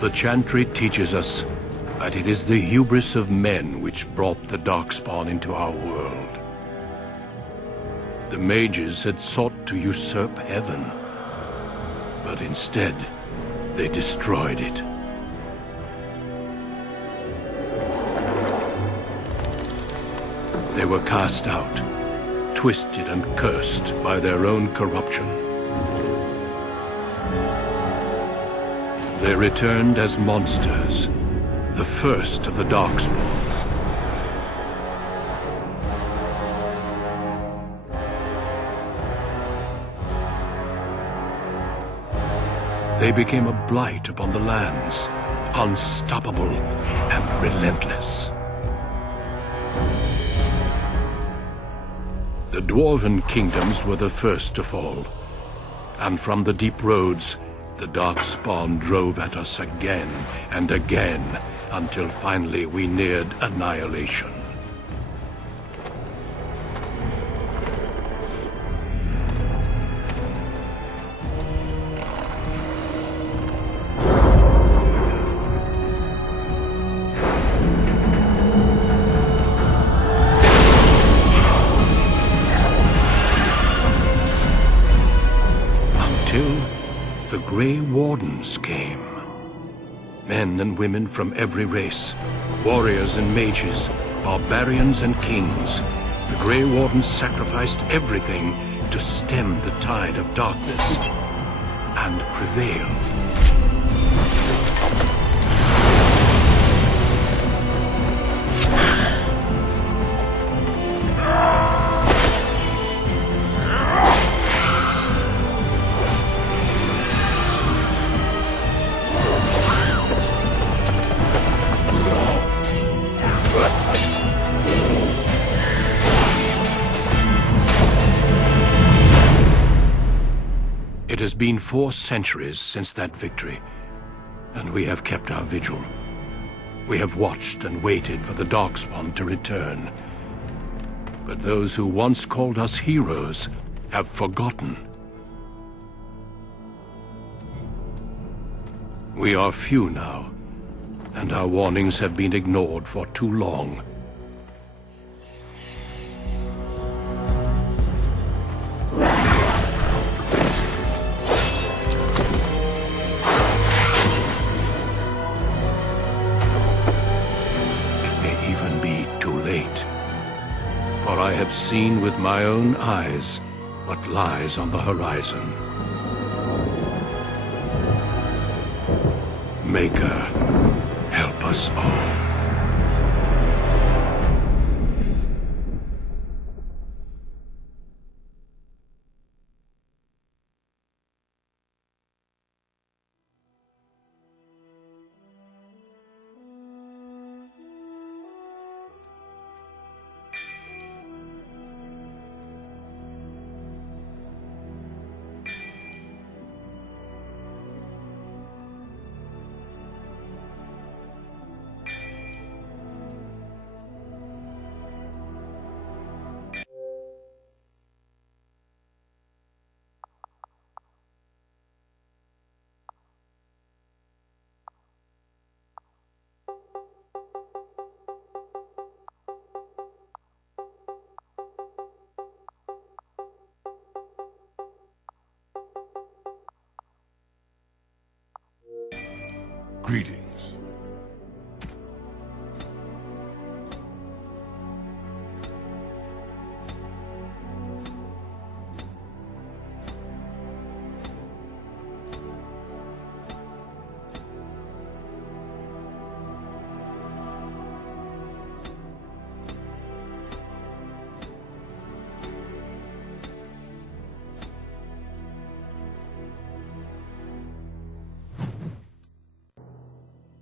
The Chantry teaches us that it is the hubris of men which brought the Darkspawn into our world. The mages had sought to usurp heaven, but instead, they destroyed it. They were cast out, twisted and cursed by their own corruption. They returned as monsters, the first of the Darkspawn. They became a blight upon the lands, unstoppable and relentless. The Dwarven kingdoms were the first to fall, and from the deep roads, the Darkspawn drove at us again and again, until finally we neared annihilation. Grey Wardens came. Men and women from every race, warriors and mages, barbarians and kings. The Grey Wardens sacrificed everything to stem the tide of darkness and prevail. It has been 4 centuries since that victory, and we have kept our vigil. We have watched and waited for the Darkspawn to return. But those who once called us heroes have forgotten. We are few now, and our warnings have been ignored for too long. For I have seen with my own eyes what lies on the horizon. Maker, help us all. Greetings.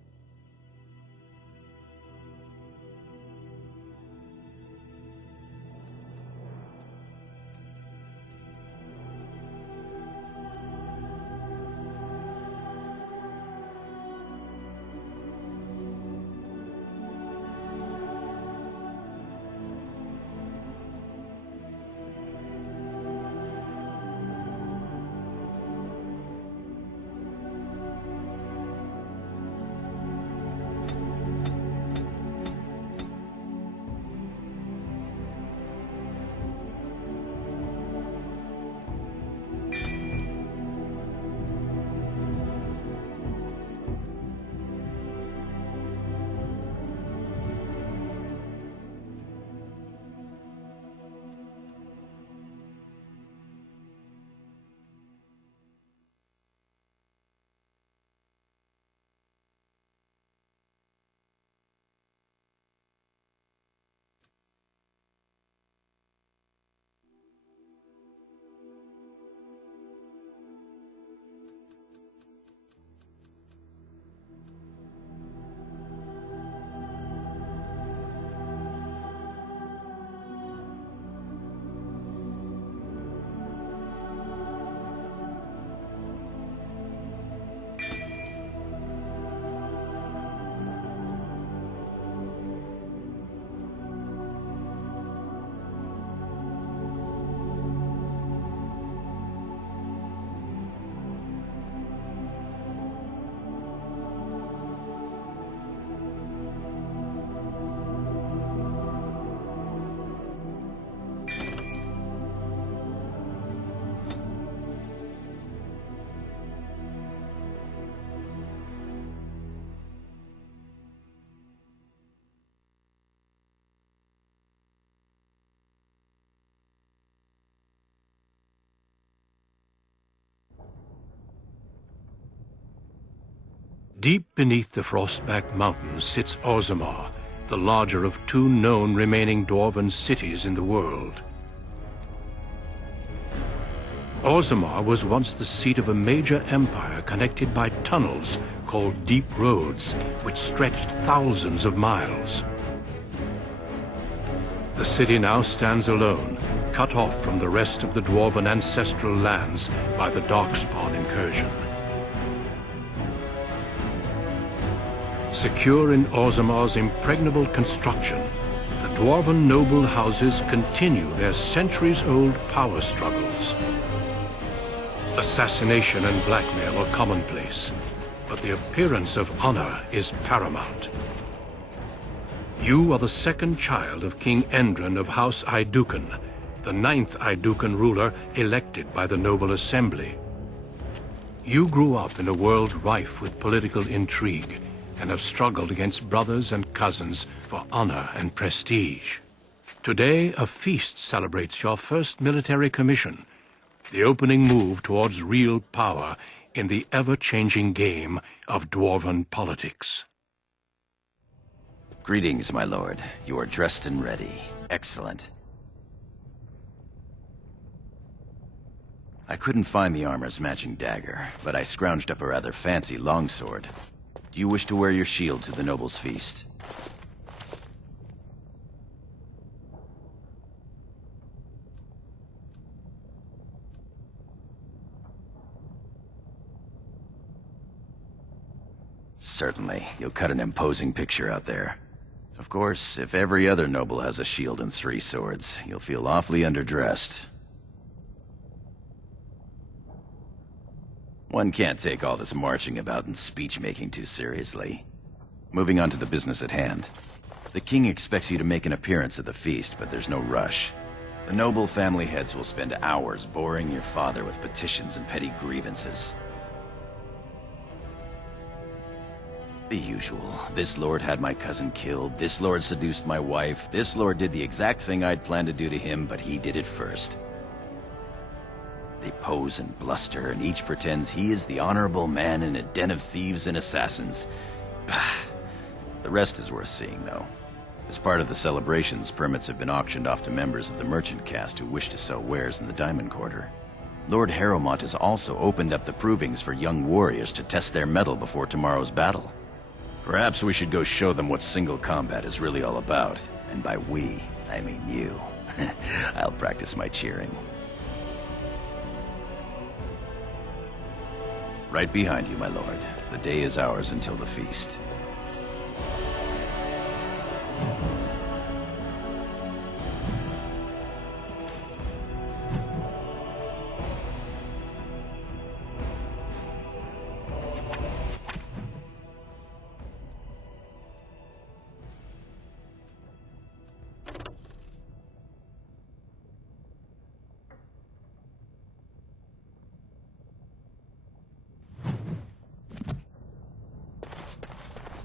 Deep beneath the Frostback Mountains sits Orgins, the larger of two known remaining dwarven cities in the world. Orgins was once the seat of a major empire connected by tunnels called Deep Roads, which stretched thousands of miles. The city now stands alone, cut off from the rest of the dwarven ancestral lands by the Darkspawn incursion. Secure in Orgins' impregnable construction, the dwarven noble houses continue their centuries-old power struggles. Assassination and blackmail are commonplace, but the appearance of honor is paramount. You are the second child of King Endron of House Aeducan, the 9th Aeducan ruler elected by the Noble Assembly. You grew up in a world rife with political intrigue and have struggled against brothers and cousins for honor and prestige. Today, a feast celebrates your first military commission, the opening move towards real power in the ever-changing game of dwarven politics. Greetings, my lord. You are dressed and ready. Excellent. I couldn't find the armor's matching dagger, but I scrounged up a rather fancy longsword. Do you wish to wear your shield to the noble's feast? Certainly. You'll cut an imposing picture out there. Of course, if every other noble has a shield and 3 swords, you'll feel awfully underdressed. One can't take all this marching about and speech-making too seriously. Moving on to the business at hand. The king expects you to make an appearance at the feast, but there's no rush. The noble family heads will spend hours boring your father with petitions and petty grievances. The usual. This lord had my cousin killed, this lord seduced my wife, this lord did the exact thing I'd planned to do to him, but he did it first. They pose and bluster, and each pretends he is the honorable man in a den of thieves and assassins. Bah! The rest is worth seeing, though. As part of the celebrations, permits have been auctioned off to members of the merchant caste who wish to sell wares in the Diamond Quarter. Lord Harrowmont has also opened up the provings for young warriors to test their mettle before tomorrow's battle. Perhaps we should go show them what single combat is really all about. And by we, I mean you. I'll practice my cheering. Right behind you, my lord. The day is ours until the feast.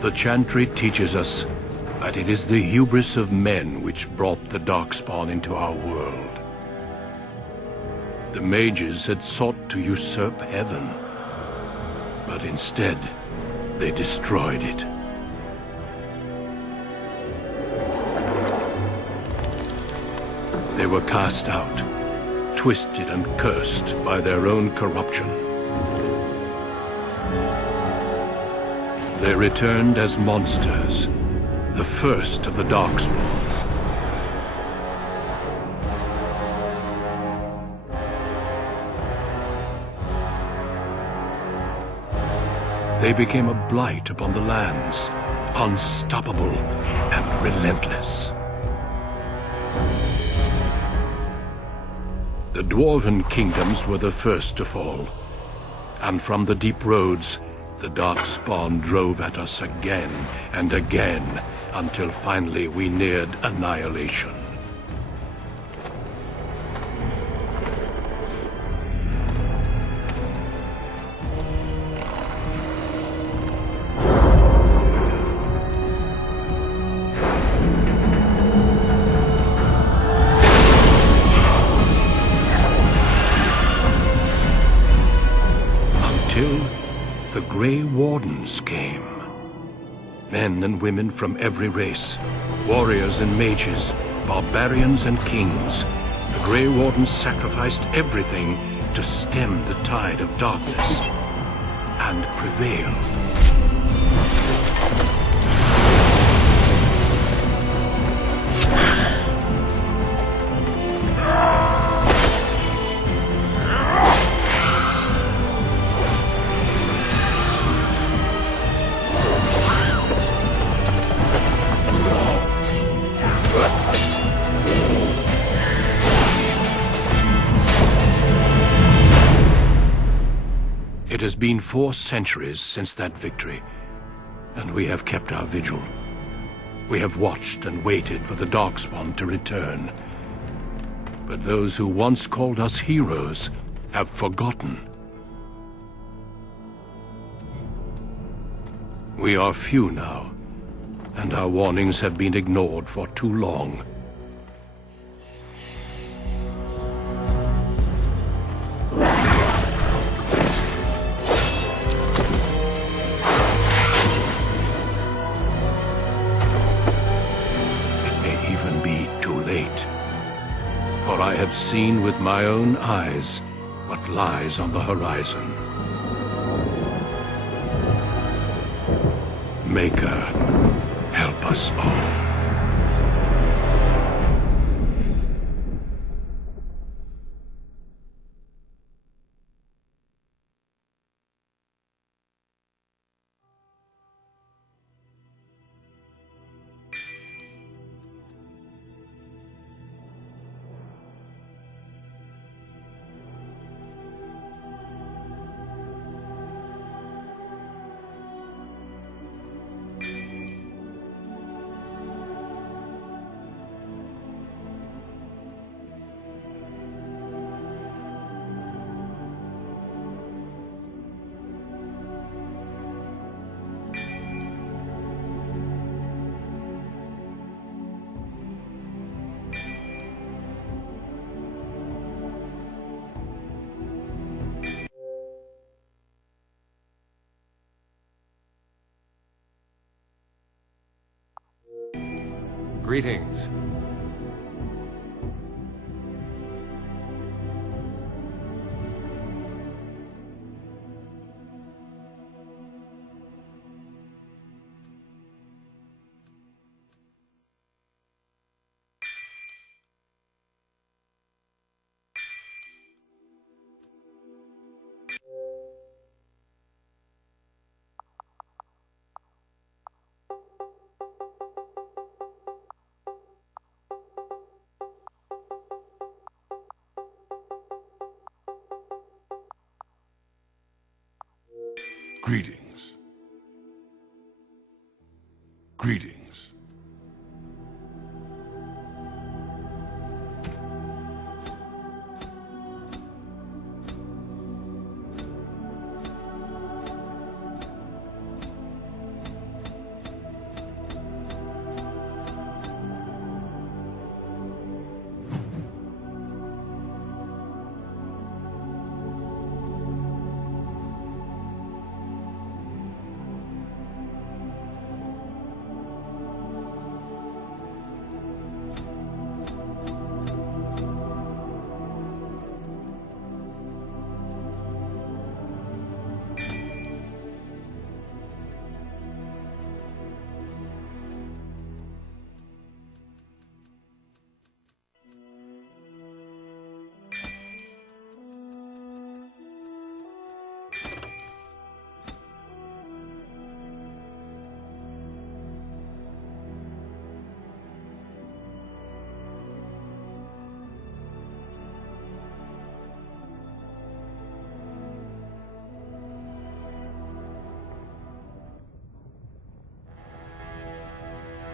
The Chantry teaches us that it is the hubris of men which brought the Darkspawn into our world. The mages had sought to usurp heaven, but instead, they destroyed it. They were cast out, twisted and cursed by their own corruption. They returned as monsters, the first of the Darkspawn. They became a blight upon the lands, unstoppable and relentless. The Dwarven kingdoms were the first to fall, and from the deep roads, the Darkspawn drove at us again and again, until finally we neared annihilation. The Grey Wardens came. Men and women from every race, warriors and mages, barbarians and kings. The Grey Wardens sacrificed everything to stem the tide of darkness and prevailed. It has been 4 centuries since that victory, and we have kept our vigil. We have watched and waited for the Darkspawn to return. But those who once called us heroes have forgotten. We are few now, and our warnings have been ignored for too long. For I have seen with my own eyes what lies on the horizon. Maker, help us all. Greetings. Greetings. Greetings.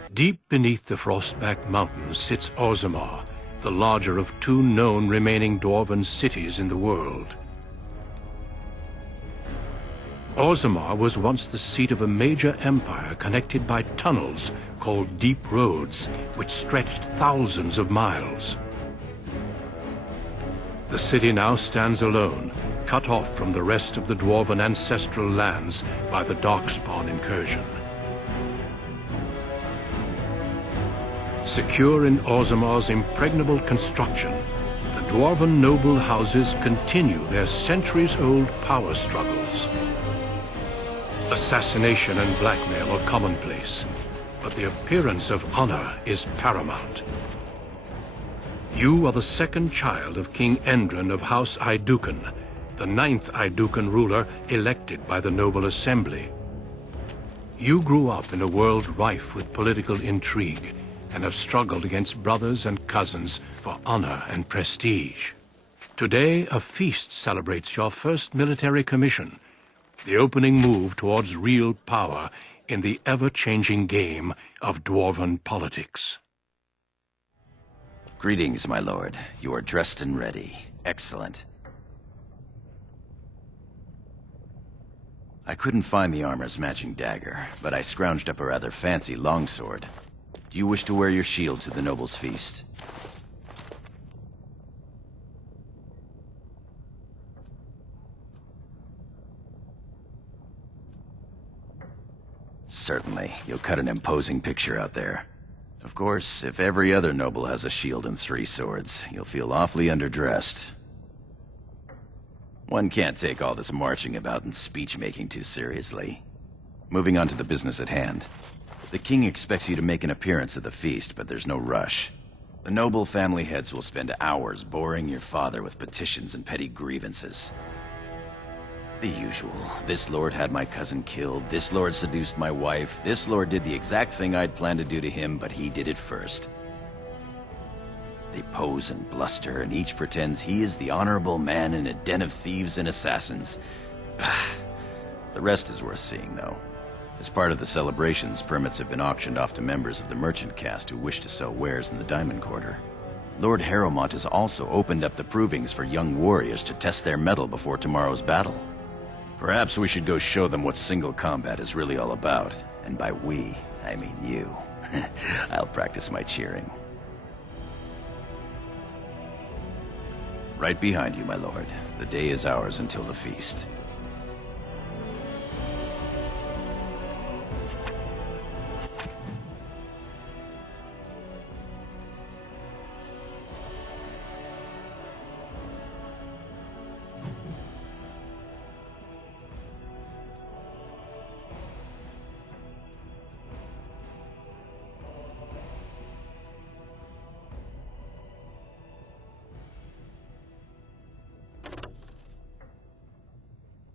Deep beneath the Frostback Mountains sits Orgins, the larger of two known remaining dwarven cities in the world. Orgins was once the seat of a major empire connected by tunnels called Deep Roads, which stretched thousands of miles. The city now stands alone, cut off from the rest of the dwarven ancestral lands by the Darkspawn incursion. Secure in Orgins' impregnable construction, the dwarven noble houses continue their centuries-old power struggles. Assassination and blackmail are commonplace, but the appearance of honor is paramount. You are the second child of King Endren of House Aeducan, the 9th Aeducan ruler elected by the Noble Assembly. You grew up in a world rife with political intrigue and have struggled against brothers and cousins for honor and prestige. Today, a feast celebrates your first military commission, the opening move towards real power in the ever-changing game of dwarven politics. Greetings, my lord. You are dressed and ready. Excellent. I couldn't find the armor's matching dagger, but I scrounged up a rather fancy longsword. Do you wish to wear your shield to the noble's feast? Certainly. You'll cut an imposing picture out there. Of course, if every other noble has a shield and 3 swords, you'll feel awfully underdressed. One can't take all this marching about and speech-making too seriously. Moving on to the business at hand. The king expects you to make an appearance at the feast, but there's no rush. The noble family heads will spend hours boring your father with petitions and petty grievances. The usual. This lord had my cousin killed, this lord seduced my wife, this lord did the exact thing I'd planned to do to him, but he did it first. They pose and bluster, and each pretends he is the honorable man in a den of thieves and assassins. Bah! The rest is worth seeing, though. As part of the celebrations, permits have been auctioned off to members of the merchant caste who wish to sell wares in the Diamond Quarter. Lord Harrowmont has also opened up the provings for young warriors to test their mettle before tomorrow's battle. Perhaps we should go show them what single combat is really all about. And by we, I mean you. I'll practice my cheering. Right behind you, my lord. The day is ours until the feast.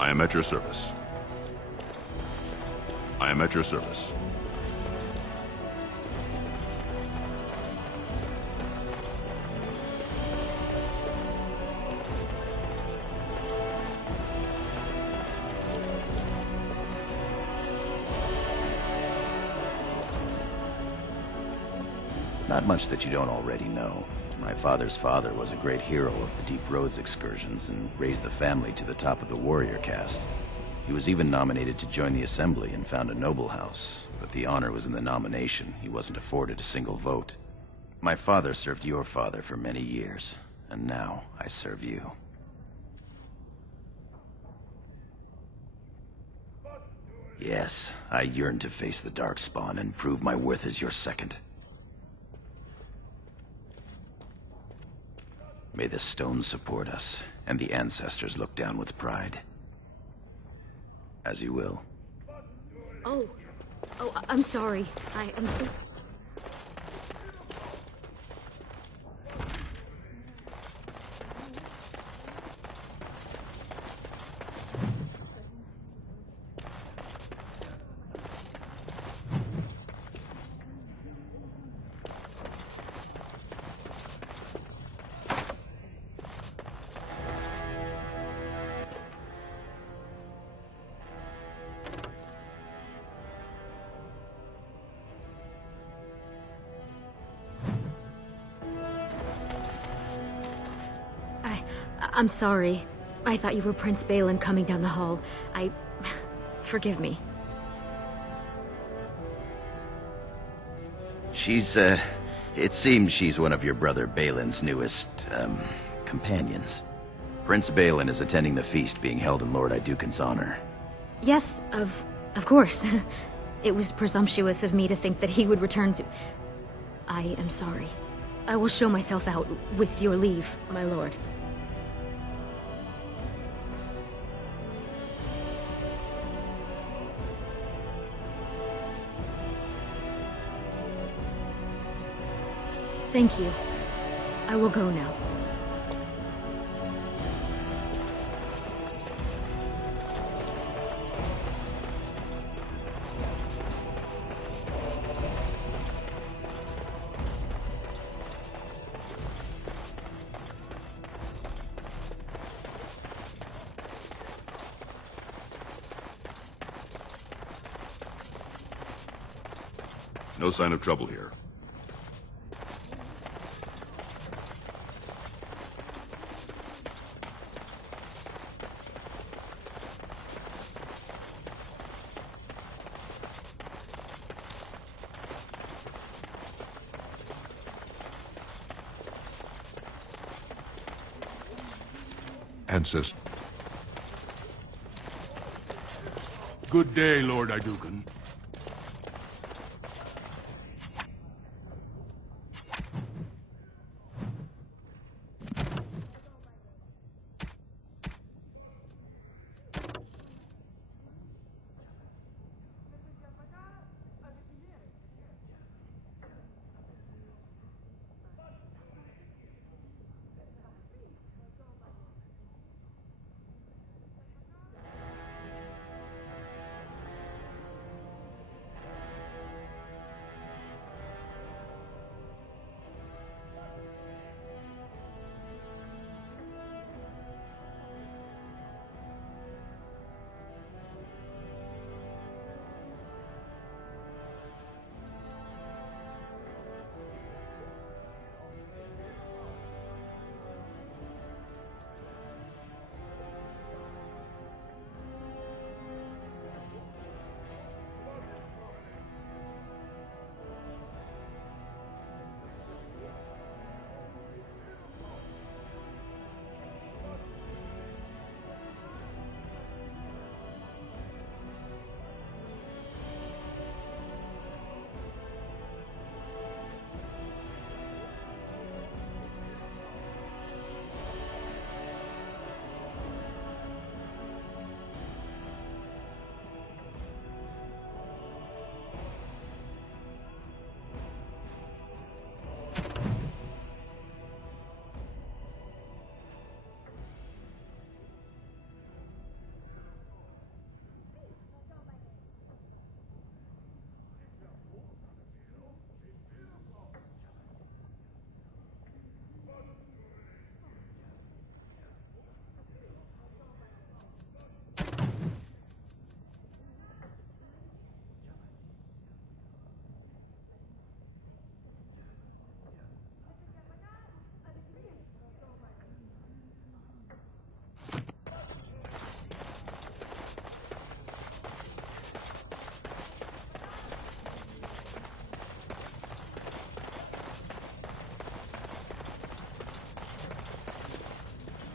I am at your service. I am at your service. Not much that you don't already know. My father's father was a great hero of the Deep Roads excursions and raised the family to the top of the warrior caste. He was even nominated to join the assembly and found a noble house, but the honor was in the nomination. He wasn't afforded a single vote. My father served your father for many years, and now I serve you. Yes, I yearn to face the Darkspawn and prove my worth as your second. May the stones support us, and the ancestors look down with pride. As you will. Oh, I'm sorry. I am... I'm sorry. I thought you were Prince Balin coming down the hall. Forgive me. It seems she's one of your brother Balin's newest, companions. Prince Balin is attending the feast being held in Lord Iduken's honor. Yes, of course. It was presumptuous of me to think that he would return to... I am sorry. I will show myself out, with your leave, my lord. Thank you. I will go now. No sign of trouble here. Ancestor. Good day, Lord Iduken.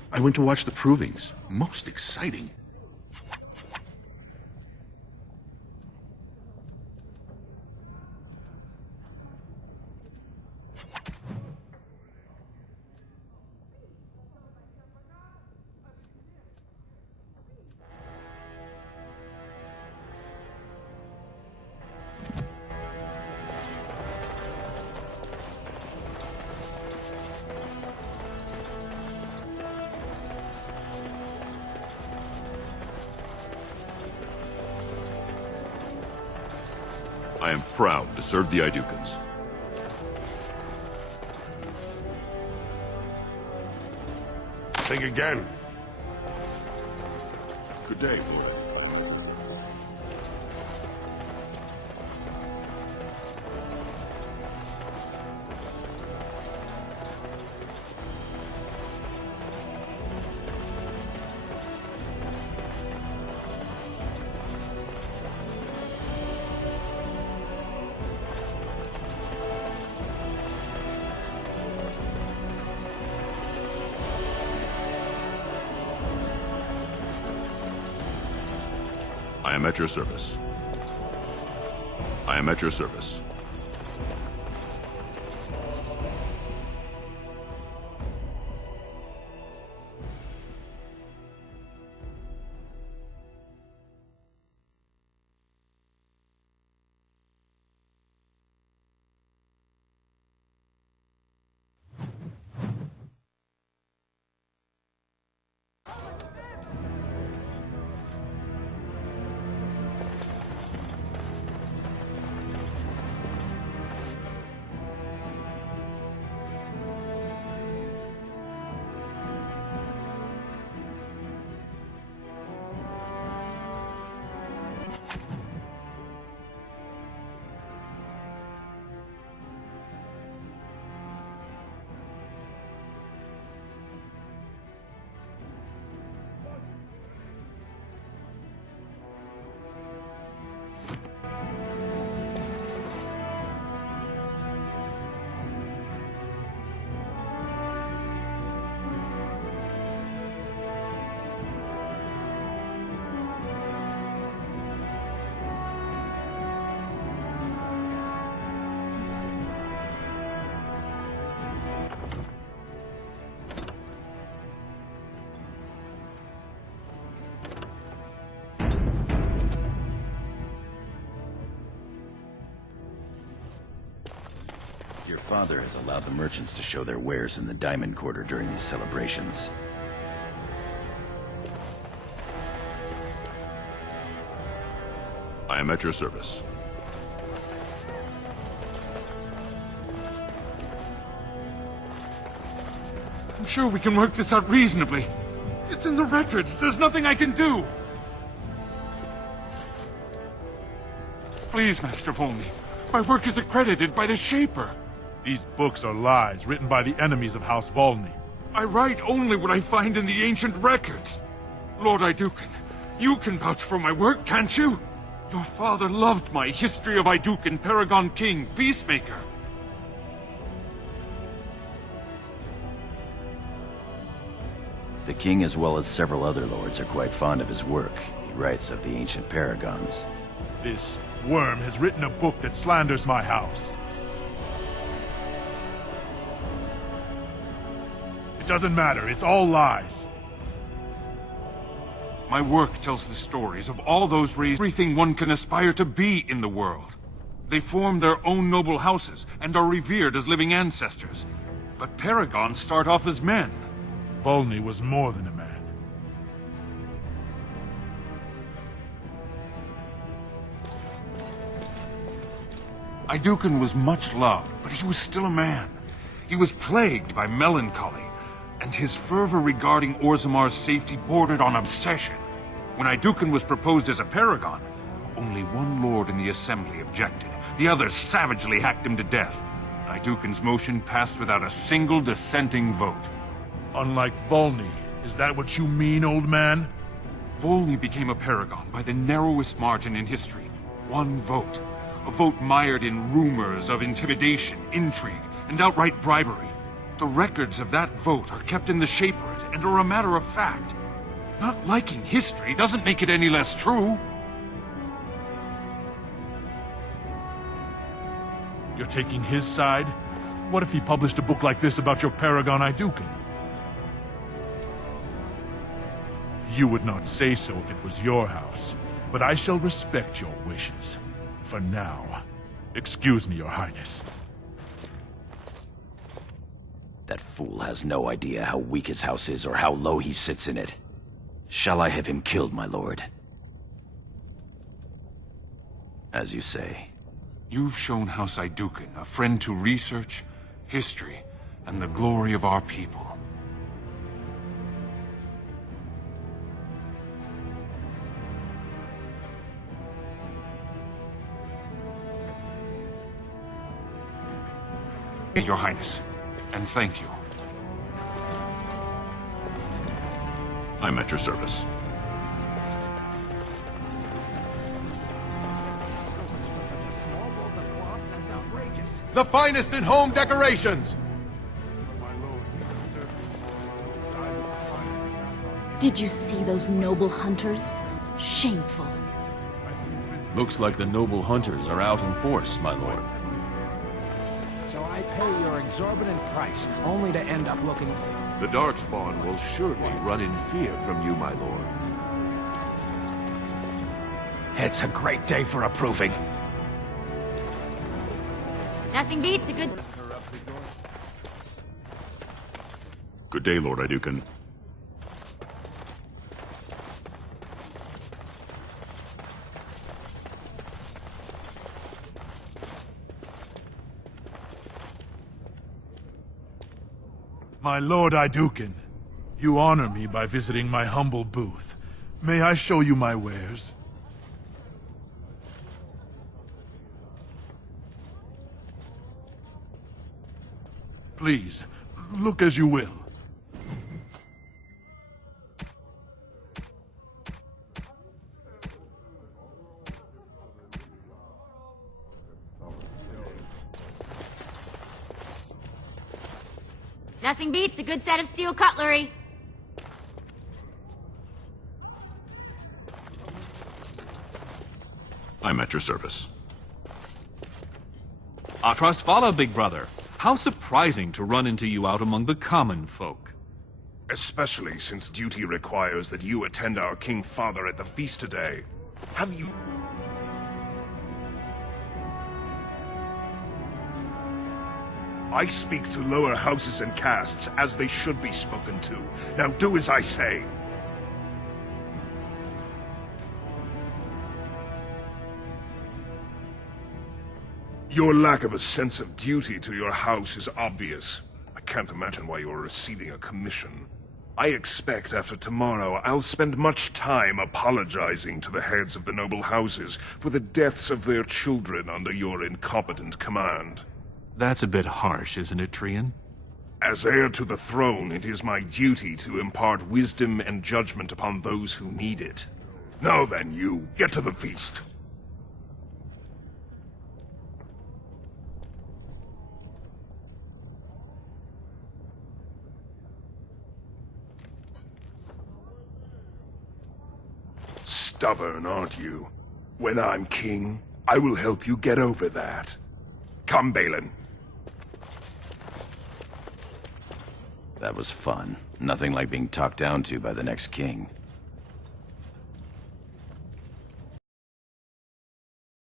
I went to watch the provings. Most exciting. I am proud to serve the Idukans. Think again. Good day, Lord. I am at your service. I am at your service. Your father has allowed the merchants to show their wares in the Diamond Quarter during these celebrations. I am at your service. I'm sure we can work this out reasonably. It's in the records. There's nothing I can do. Please, Master Volney. My work is accredited by the Shaper. These books are lies written by the enemies of House Volney. I write only what I find in the ancient records. Lord Idukan, you can vouch for my work, can't you? Your father loved my History of Idukan, Paragon King, Peacemaker. The king, as well as several other lords, are quite fond of his work. He writes of the ancient paragons. This worm has written a book that slanders my house. It doesn't matter, it's all lies. My work tells the stories of all those raised everything one can aspire to be in the world. They form their own noble houses and are revered as living ancestors. But paragons start off as men. Volney was more than a man. Idukan was much loved, but he was still a man. He was plagued by melancholy, and his fervor regarding Orzamar's safety bordered on obsession. When Idukan was proposed as a paragon, only one lord in the assembly objected. The others savagely hacked him to death. Idukan's motion passed without a single dissenting vote. Unlike Volney, is that what you mean, old man? Volney became a paragon by the narrowest margin in history. One vote. A vote mired in rumors of intimidation, intrigue, and outright bribery. The records of that vote are kept in the Shaperate and are a matter of fact. Not liking history doesn't make it any less true. You're taking his side? What if he published a book like this about your paragon Iduken? You would not say so if it was your house, but I shall respect your wishes. For now. Excuse me, Your Highness. That fool has no idea how weak his house is or how low he sits in it. Shall I have him killed, my lord? As you say. You've shown House Iduken a friend to research, history, and the glory of our people. Your Highness, and thank you. I'm at your service. The finest in home decorations! Did you see those noble hunters? Shameful. Looks like the noble hunters are out in force, my lord. So I pay your exorbitant price, only to end up looking... The Darkspawn will surely run in fear from you, my lord. It's a great day for approving. Nothing beats a good... Good day, Lord Iduken. My Lord Iduken, you honor me by visiting my humble booth. May I show you my wares? Please, look as you will. Nothing beats a good set of steel cutlery. I'm at your service. Our trust follow, big brother. How surprising to run into you out among the common folk. Especially since duty requires that you attend our King Father at the feast today. Have you... I speak to lower houses and castes as they should be spoken to. Now do as I say. Your lack of a sense of duty to your house is obvious. I can't imagine why you are receiving a commission. I expect after tomorrow I'll spend much time apologizing to the heads of the noble houses for the deaths of their children under your incompetent command. That's a bit harsh, isn't it, Trian? As heir to the throne, it is my duty to impart wisdom and judgment upon those who need it. Now then, you, get to the feast. Stubborn, aren't you? When I'm king, I will help you get over that. Come, Balin. That was fun. Nothing like being talked down to by the next king.